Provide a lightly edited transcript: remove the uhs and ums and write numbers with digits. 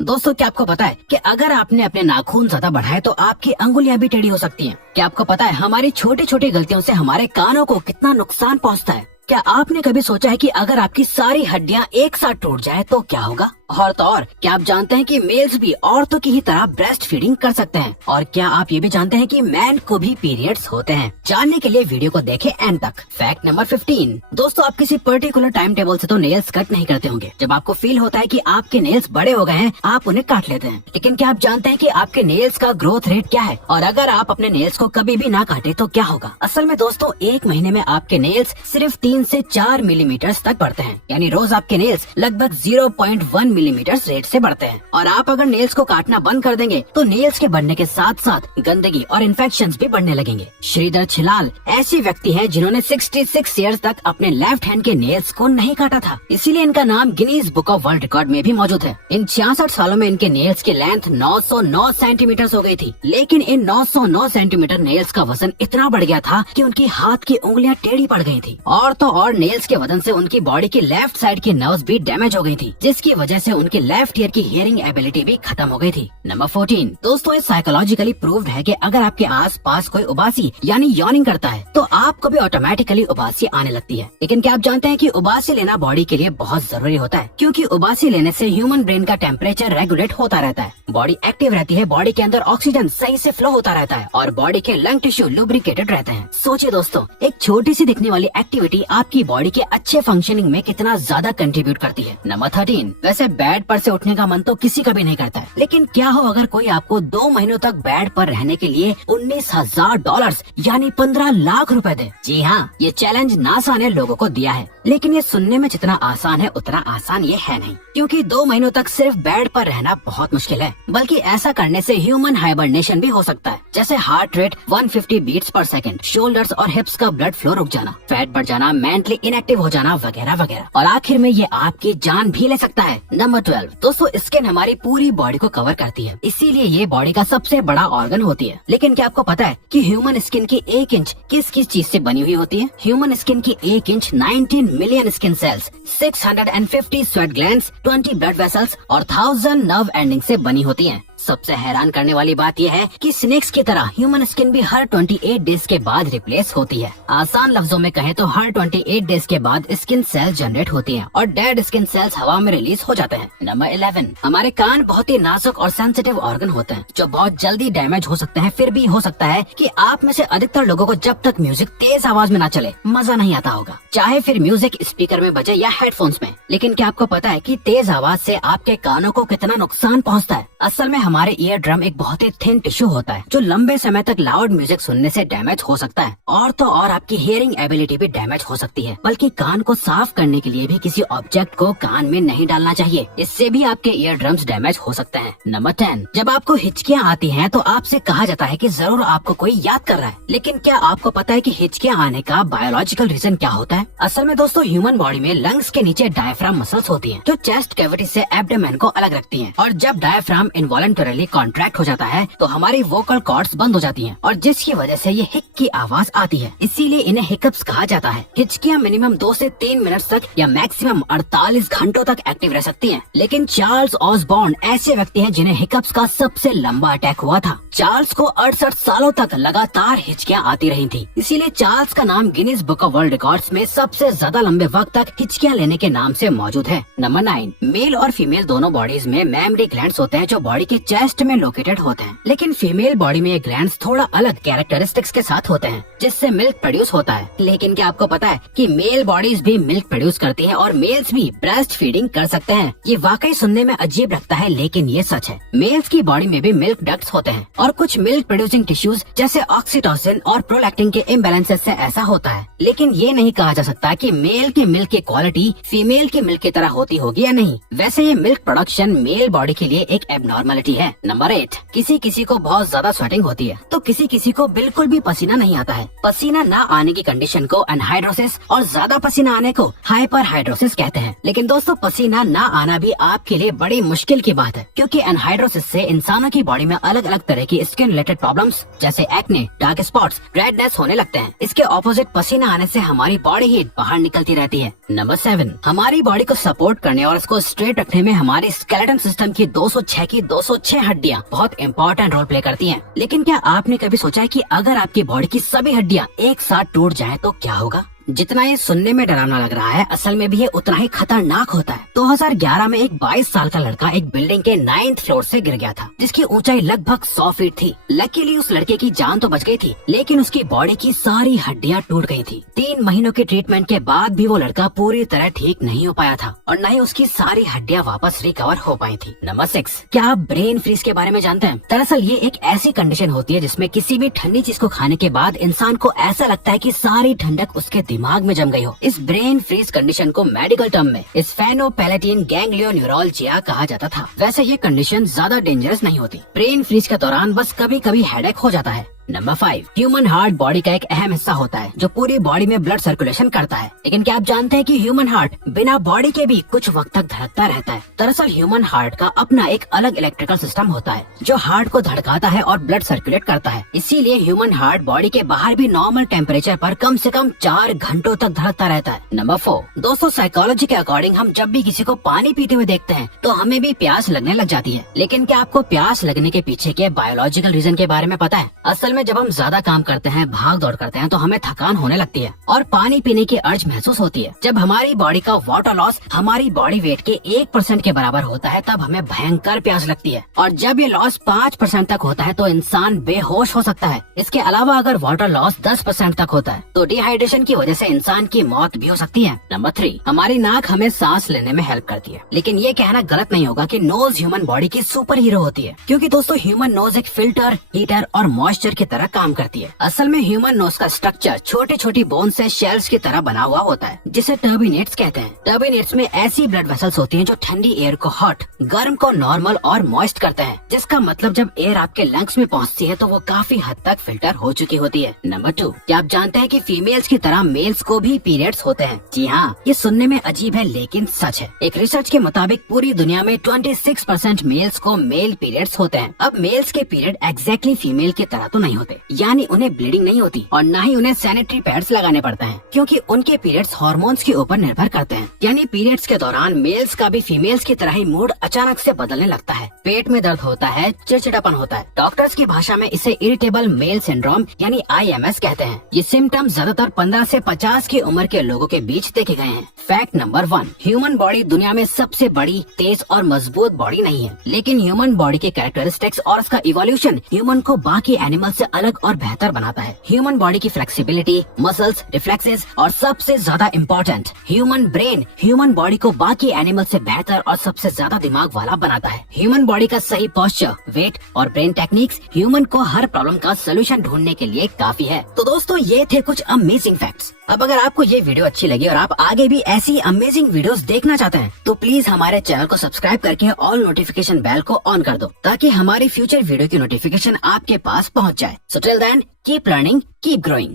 दोस्तों, क्या आपको पता है कि अगर आपने अपने नाखून ज्यादा बढ़ाए तो आपकी अंगुलियां भी टेढ़ी हो सकती हैं। क्या आपको पता है हमारी छोटी छोटी गलतियों से हमारे कानों को कितना नुकसान पहुंचता है। क्या आपने कभी सोचा है कि अगर आपकी सारी हड्डियां एक साथ टूट जाए तो क्या होगा। और तो और क्या आप जानते हैं कि मेल्स भी औरतों की ही तरह ब्रेस्ट फीडिंग कर सकते हैं। और क्या आप ये भी जानते हैं कि मैन को भी पीरियड्स होते हैं। जानने के लिए वीडियो को देखें एंड तक। Fact number 15। दोस्तों, आप किसी पर्टिकुलर टाइम टेबल से तो नेल्स कट नहीं करते होंगे। जब आपको फील होता है कि आपके नेल्स बड़े हो गए हैं, आप उन्हें काट लेते हैं। लेकिन क्या आप जानते हैं कि आपके नेल्स का ग्रोथ रेट क्या है, और अगर आप अपने नेल्स को कभी भी ना काटे तो क्या होगा। असल में दोस्तों, एक महीने में आपके नेल्स सिर्फ 3 से 4 मिलीमीटर तक बढ़ते हैं। यानी रोज आपके नेल्स लगभग 0.1 मिलीमीटर रेट से बढ़ते हैं। और आप अगर नेल्स को काटना बंद कर देंगे तो नेल्स के बढ़ने के साथ साथ गंदगी और इन्फेक्शंस भी बढ़ने लगेंगे। श्रीधर छिलाल ऐसे व्यक्ति हैं जिन्होंने 66 ईयर्स तक अपने लेफ्ट हैंड के नेल्स को नहीं काटा था। इसीलिए इनका नाम Guinness book of world record में भी मौजूद है। इन 66 सालों में इनके नेल्स की लेंथ 909 सेंटीमीटर हो गई थी। लेकिन इन 909 सेंटीमीटर नेल्स का वजन इतना बढ़ गया था कि उनकी हाथ की उंगलियां टेढ़ी पड़ गई थी। और तो और नेल्स के वजन से उनकी बॉडी की लेफ्ट साइड की नर्व्स भी डैमेज हो गई थी, जिसकी वजह से उनकी लेफ्ट ईयर की हियरिंग एबिलिटी भी खत्म हो गई थी। नंबर 14। दोस्तों, ये साइकोलॉजिकली प्रूव्ड है कि अगर आपके आस पास कोई उबासी यानी यॉर्निंग करता है तो आपको भी ऑटोमेटिकली उबासी आने लगती है। लेकिन क्या आप जानते हैं कि उबासी लेना बॉडी के लिए बहुत जरूरी होता है, क्योंकि उबासी लेने से ह्यूमन ब्रेन का टेम्परेचर रेगुलेट होता रहता है, बॉडी एक्टिव रहती है, बॉडी के अंदर ऑक्सीजन सही से फ्लो होता रहता है और बॉडी के लंग टिश्यू लुब्रिकेटेड रहते हैं। सोचिए दोस्तों, एक छोटी सी दिखने वाली एक्टिविटी आपकी बॉडी के अच्छे फंक्शनिंग में कितना ज्यादा कंट्रीब्यूट करती है। नंबर 13। वैसे बेड पर से उठने का मन तो किसी का भी नहीं करता है, लेकिन क्या हो अगर कोई आपको 2 महीनों तक बेड पर रहने के लिए $19,000 यानी 15 लाख रुपए दे। जी हाँ, ये चैलेंज नासा ने लोगों को दिया है। लेकिन ये सुनने में जितना आसान है उतना आसान ये है नहीं, क्योंकि 2 महीनों तक सिर्फ बेड पर रहना बहुत मुश्किल है। बल्कि ऐसा करने से ह्यूमन हाइबरनेशन भी हो सकता है, जैसे हार्ट रेट 150 बीट्स पर सेकंड, शोल्डर्स और हिप्स का ब्लड फ्लो रुक जाना, फैट बढ़ जाना, मेंटली इनएक्टिव हो जाना वगैरह वगैरह। और आखिर में ये आपकी जान भी ले सकता है। नंबर 12। दोस्तों, स्किन हमारी पूरी बॉडी को कवर करती है, इसीलिए ये बॉडी का सबसे बड़ा ऑर्गन होती है। लेकिन क्या आपको पता है कि ह्यूमन स्किन की 1 इंच किस किस चीज से बनी हुई होती है। ह्यूमन स्किन की 1 inch 19 million skin cells, 650 sweat glands, 20 blood vessels और 1000 नर्व एंडिंग से बनी होती है। सबसे हैरान करने वाली बात यह है कि स्नेक्स की तरह ह्यूमन स्किन भी हर 28 डेज के बाद रिप्लेस होती है। आसान लफ्जों में कहें तो हर 28 डेज के बाद स्किन सेल्स जनरेट होती हैं और डेड स्किन सेल्स हवा में रिलीज हो जाते हैं। नंबर 11। हमारे कान बहुत ही नाजुक और सेंसिटिव ऑर्गन होते हैं जो बहुत जल्दी डैमेज हो सकते हैं। फिर भी हो सकता है कि आप में से अधिकतर लोगों को जब तक म्यूजिक तेज आवाज में ना चले मजा नहीं आता होगा, चाहे फिर म्यूजिक स्पीकर में बजे या हेडफोन्स में। लेकिन क्या आपको पता है कि तेज आवाज से आपके कानों को कितना नुकसान पहुँचता है। असल में हमारे ईयर ड्रम एक बहुत ही थिन टिश्यू होता है जो लंबे समय तक लाउड म्यूजिक सुनने से डैमेज हो सकता है। और तो और आपकी हियरिंग एबिलिटी भी डैमेज हो सकती है। बल्कि कान को साफ करने के लिए भी किसी ऑब्जेक्ट को कान में नहीं डालना चाहिए, इससे भी आपके ईयर ड्रम्स डैमेज हो सकते हैं। नंबर 10। जब आपको हिचकियाँ आती हैं तो आपसे कहा जाता है कि जरूर आपको कोई याद कर रहा है। लेकिन क्या आपको पता है कि हिचकियाँ आने का बायोलॉजिकल रीजन क्या होता है। असल में दोस्तों, ह्यूमन बॉडी में लंग्स के नीचे डायफ्राम मसल्स होती है जो चेस्ट कैविटी से एब्डोमेन को अलग रखती है। और जब डायफ्राम इनवॉलंटरली कॉन्ट्रैक्ट हो जाता है तो हमारी वोकल कॉर्ड्स बंद हो जाती हैं और जिसकी वजह से ये हिक की आवाज आती है। इसीलिए इन्हें हिकअप्स कहा जाता है। हिचकियाँ मिनिमम 2 से 3 मिनट तक या मैक्सिमम 48 घंटों तक एक्टिव रह सकती हैं। लेकिन चार्ल्स ऑसबॉर्न ऐसे व्यक्ति हैं जिन्हें हिकअप्स का सबसे लंबा अटैक हुआ था। चार्ल्स को 68 सालों तक लगातार हिचकियाँ आती रही थी। इसीलिए चार्ल्स का नाम Guinness book of world records में सबसे ज्यादा लंबे वक्त तक हिचकियाँ लेने के नाम से मौजूद है। नंबर 9। मेल और फीमेल दोनों बॉडीज में मेमरी ग्लैंड्स होते हैं जो बॉडी के चेस्ट में लोकेटेड होते हैं। लेकिन फीमेल बॉडी में ये ग्लैंड्स थोड़ा अलग कैरेक्टरिस्टिक्स के साथ होते हैं जिससे मिल्क प्रोड्यूस होता है। लेकिन क्या आपको पता है कि मेल बॉडीज भी मिल्क प्रोड्यूस करती हैं और मेल्स भी ब्रेस्ट फीडिंग कर सकते हैं। ये वाकई सुनने में अजीब लगता है लेकिन ये सच है। मेल्स की बॉडी में भी मिल्क डक्ट्स होते हैं और कुछ मिल्क प्रोड्यूसिंग टिश्यूज जैसे ऑक्सीटोसिन और प्रोलैक्टिन के इम्बैलेंसेस से ऐसा होता है। लेकिन ये नहीं कहा जा सकता कि मेल की मिल्क की क्वालिटी फीमेल की मिल्क की तरह होती होगी या नहीं। वैसे ये मिल्क प्रोडक्शन मेल बॉडी के लिए एक एबनॉर्मलिटी है। है। नंबर 8, किसी किसी को बहुत ज्यादा स्वेटिंग होती है तो किसी किसी को बिल्कुल भी पसीना नहीं आता है। पसीना न आने की कंडीशन को एनहाइड्रोसिस और ज्यादा पसीना आने को हाइपरहाइड्रोसिस कहते हैं। लेकिन दोस्तों, पसीना न आना भी आपके लिए बड़ी मुश्किल की बात है, क्योंकि एनहाइड्रोसिस से इंसानों की बॉडी में अलग अलग तरह की स्किन रिलेटेड प्रॉब्लम्स जैसे एक्ने, डार्क स्पॉट्स, रेडनेस होने लगते हैं। इसके ऑपोजिट पसीना आने से हमारी बॉडी हीट बाहर निकलती रहती है। नंबर 7, हमारी बॉडी को सपोर्ट करने और उसको स्ट्रेट रखने में हमारे स्केलेटन सिस्टम की 206 की 206 हड्डियां बहुत इंपॉर्टेंट रोल प्ले करती हैं। लेकिन क्या आपने कभी सोचा है कि अगर आपकी बॉडी की सभी हड्डियां एक साथ टूट जाएं तो क्या होगा? जितना ये सुनने में डरावना लग रहा है, असल में भी ये उतना ही खतरनाक होता है। 2011 में एक 22 साल का लड़का एक बिल्डिंग के 9th फ्लोर से गिर गया था, जिसकी ऊंचाई लगभग 100 फीट थी। लकीली उस लड़के की जान तो बच गई थी, लेकिन उसकी बॉडी की सारी हड्डियां टूट गई थी। 3 महीनों के ट्रीटमेंट के बाद भी वो लड़का पूरी तरह ठीक नहीं हो पाया था और न ही उसकी सारी हड्डियां वापस रिकवर हो पाई थी। नंबर 6, क्या आप ब्रेन फ्रीज के बारे में जानते हैं? दरअसल ये एक ऐसी कंडीशन होती है जिसमें किसी भी ठंडी चीज को खाने के बाद इंसान को ऐसा लगता है कि सारी ठंडक उसके दिमाग में जम गई हो। इस ब्रेन फ्रीज कंडीशन को मेडिकल टर्म में स्फेनोपैलेटिन गैंग्लियोन्यूरोलजिया कहा जाता था। वैसे ये कंडीशन ज्यादा डेंजरस नहीं होती। ब्रेन फ्रीज के दौरान बस कभी कभी हेडेक हो जाता है। नंबर 5, ह्यूमन हार्ट बॉडी का एक अहम हिस्सा होता है जो पूरी बॉडी में ब्लड सर्कुलेशन करता है। लेकिन क्या आप जानते हैं कि ह्यूमन हार्ट बिना बॉडी के भी कुछ वक्त तक धड़कता रहता है? दरअसल ह्यूमन हार्ट का अपना एक अलग इलेक्ट्रिकल सिस्टम होता है जो हार्ट को धड़काता है और ब्लड सर्कुलेट करता है। इसीलिए ह्यूमन हार्ट बॉडी के बाहर भी नॉर्मल टेम्परेचर पर कम से कम 4 घंटों तक धड़कता रहता है। नंबर 4, दोस्तों साइकोलॉजी के अकॉर्डिंग हम जब भी किसी को पानी पीते हुए देखते हैं तो हमें भी प्यास लगने लग जाती है। लेकिन क्या आपको प्यास लगने के पीछे के बायोलॉजिकल रीजन के बारे में पता है? असल में जब हम ज्यादा काम करते हैं, भाग दौड़ करते हैं, तो हमें थकान होने लगती है और पानी पीने की अर्ज महसूस होती है। जब हमारी बॉडी का वाटर लॉस हमारी बॉडी वेट के 1% के बराबर होता है तब हमें भयंकर प्यास लगती है, और जब ये लॉस 5% तक होता है तो इंसान बेहोश हो सकता है। इसके अलावा अगर वाटर लॉस 10% तक होता है तो डिहाइड्रेशन की वजह से इंसान की मौत भी हो सकती है। नंबर 3, हमारी नाक हमें सांस लेने में हेल्प करती है। लेकिन ये कहना गलत नहीं होगा कि नोज ह्यूमन बॉडी की सुपर हीरो होती है, क्योंकि दोस्तों ह्यूमन नोज एक फिल्टर, हीटर और मॉइस्चर की तरह काम करती है। असल में ह्यूमन नोज का स्ट्रक्चर छोटी छोटी बोन से शेल्स की तरह बना हुआ होता है, जिसे टर्बिनेट्स कहते हैं। टर्बिनेट्स में ऐसी ब्लड वेसल्स होती हैं जो ठंडी एयर को हॉट, गर्म को नॉर्मल और मॉइस्ट करते हैं, जिसका मतलब जब एयर आपके लंग्स में पहुंचती है तो वो काफी हद तक फिल्टर हो चुकी होती है। नंबर 2, क्या आप जानते हैं कि फीमेल्स की तरह मेल्स को भी पीरियड्स होते हैं? जी हाँ, ये सुनने में अजीब है लेकिन सच है। एक रिसर्च के मुताबिक पूरी दुनिया में 26% मेल्स को मेल पीरियड्स होते हैं। अब मेल्स के पीरियड एग्जैक्टली फीमेल की तरह तो नहीं होते, यानी उन्हें ब्लीडिंग नहीं होती और न ही उन्हें सैनिटरी पैड्स लगाने पड़ते हैं, क्योंकि उनके पीरियड्स हार्मोन्स के ऊपर निर्भर करते हैं। यानी पीरियड्स के दौरान मेल्स का भी फीमेल्स की तरह ही मूड अचानक से बदलने लगता है। पेट में दर्द होता है, चिड़चिड़ापन होता है। डॉक्टर्स की भाषा में इसे इरिटेबल मेल सिंड्रोम यानी IMS कहते हैं। ये सिम्टम्स ज्यादातर 15 से 50 की उम्र के लोगों के बीच देखे गए हैं। फैक्ट नंबर 1, ह्यूमन बॉडी दुनिया में सबसे बड़ी, तेज और मजबूत बॉडी नहीं है, लेकिन ह्यूमन बॉडी के कैरेक्टरिस्टिक्स और उसका इवोल्यूशन ह्यूमन को बाकी एनिमल से अलग और बेहतर बनाता है। ह्यूमन बॉडी की फ्लेक्सिबिलिटी, मसल्स, रिफ्लेक्सेस और सबसे ज्यादा important human brain human body को बाकी एनिमल से बेहतर और सबसे ज्यादा दिमाग वाला बनाता है। ह्यूमन बॉडी का सही पोस्चर, वेट और ब्रेन टेक्निक्स ह्यूमन को हर प्रॉब्लम का सोल्यूशन ढूंढने के लिए काफी है। तो दोस्तों, ये थे कुछ अमेजिंग फैक्ट्स। अब अगर आपको ये वीडियो अच्छी लगी और आप आगे भी ऐसी अमेजिंग वीडियोस देखना चाहते हैं तो प्लीज हमारे चैनल को सब्सक्राइब करके ऑल नोटिफिकेशन बेल को ऑन कर दो, ताकि हमारी फ्यूचर वीडियो की नोटिफिकेशन आपके पास पहुंच जाए। So till then, keep learning, keep growing.